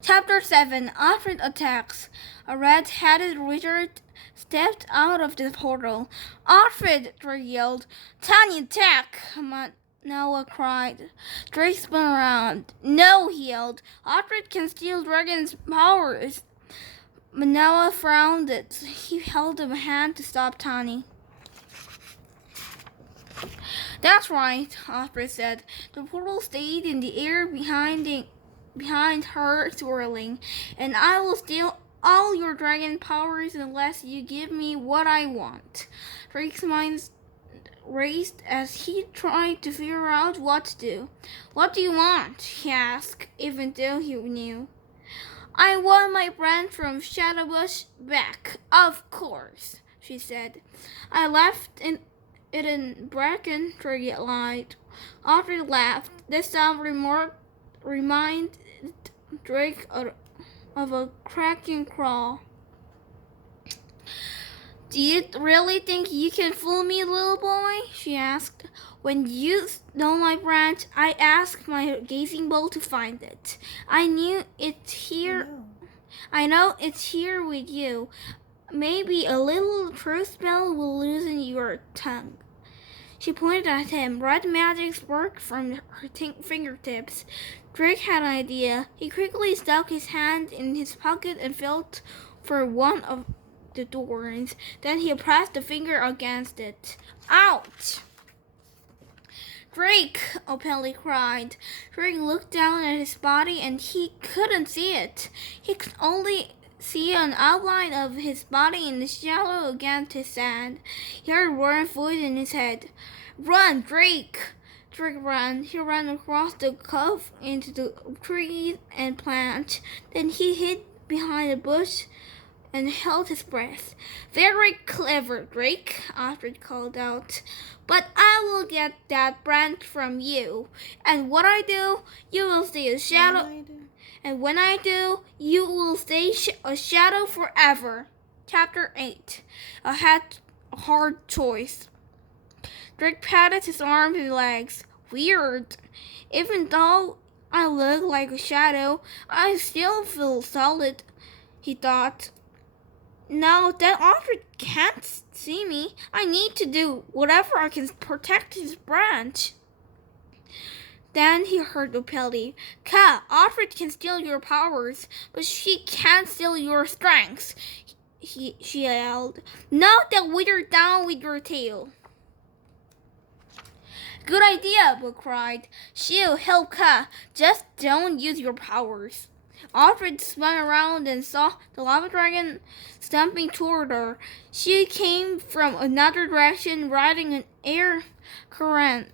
Chapter 7 Astrid Attacks. A red-headed wizard stepped out of the portal. Astrid, Drake yelled. Tiny attack! Noah cried. Drake spun around. No, he yelled. Astrid can steal Dragon's powers. Manoa frowned. He held a hand to stop Tani. That's right, Astrid said. The portal stayed in the air behind her, swirling, and I will steal all your dragon powers unless you give me what I want. Drake's mind raced as he tried to figure out what to do. What do you want? He asked, even though he knew. I want my branch from Shadowbush back, of course, she said. I left it in Bracken, Drake lied. Audrey laughed. This sound reminded Drake of a cracking crawl. Do you really think you can fool me, little boy? She asked. When you stole my branch, I asked my gazing bowl to find it. I know it's here with you. Maybe a little truth spell will loosen your tongue. She pointed at him. Red magic sparked from her fingertips. Drake had an idea. He quickly stuck his hand in his pocket and felt for one of the thorns. Then he pressed the finger against it. Ouch! Drake, Opelli cried. Drake looked down at his body and he couldn't see it. He could only see an outline of his body in the shadow against his sand. He heard Warren's voice in his head. Run, Drake! Drake ran. He ran across the cove into the trees and plants. Then he hid behind a bush and held his breath. Very clever, Drake, Astrid called out. But I will get that branch from you. And what I do, you will see a shadow. And when I do, you will stay a shadow forever. Chapter 8 A hard choice. Drake patted his arms and legs. Weird. Even though I look like a shadow, I still feel solid, he thought. Now that Astrid can't see me, I need to do whatever I can protect his branch. Then he heard Opelli. Astrid can steal your powers, but she can't steal your strength, she yelled. Knock that wizard down with your tail. Good idea, Bo cried. She'll help Ka. Just don't use your powers. Astrid spun around and saw the lava dragon stumping toward her. She came from another direction, riding an air current.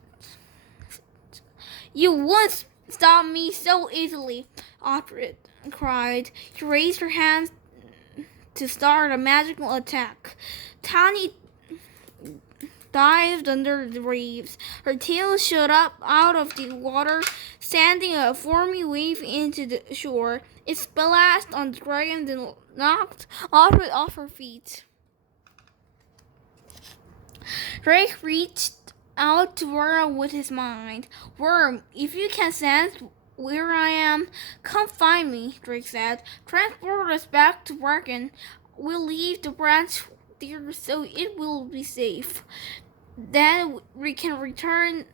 You won't stop me so easily, Astrid cried. She raised her hands to start a magical attack. Tani dived under the reefs. Her tail shot up out of the water, sending a foamy wave into the shore. It splashed on the dragon and knocked Astrid off her feet. Drake reached out to Worm with his mind. Worm, if you can sense where I am, come find me, Drake said. Transport us back to Bracken. We'll leave the branch there so it will be safe. Then we can return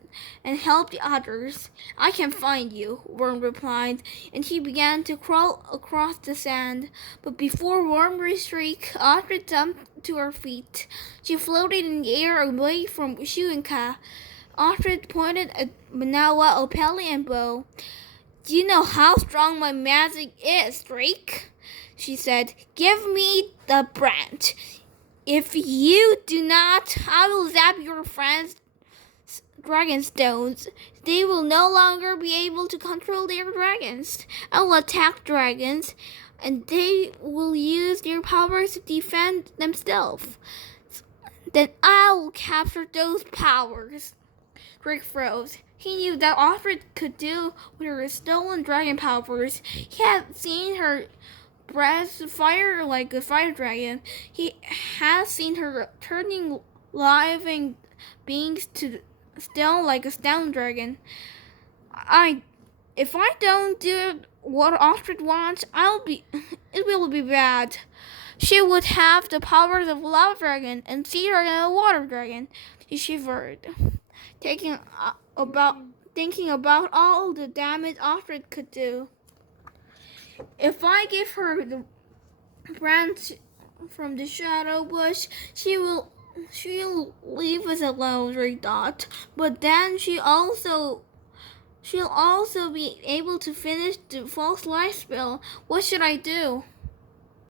and help the others. I can find you, Worm replied, and he began to crawl across the sand. But before Worm reached Drake, Astrid jumped to her feet. She floated in the air away from Shu and Ka. Astrid pointed at Manoa, Opelli, and Bo. Do you know how strong my magic is, Drake? She said. Give me the branch. If you do not, I will zap your friends' dragon stones. They will no longer be able to control their dragons. I will attack dragons, and they will use their powers to defend themselves. Then I will capture those powers. Drake froze. He knew that Astrid could do with her stolen dragon powers. He had seen her breath fire like a fire dragon. He has seen her turning living beings to stone like a stone dragon. I If I don't do what Astrid wants, it will be bad. She would have the powers of Lava Dragon and Sea Dragon and Water Dragon. He shivered, thinking about all the damage Astrid could do. If I give her the branch from the shadow bush, she'll leave us alone, Ray thought. But then she'll also be able to finish the false life spell. What should I do?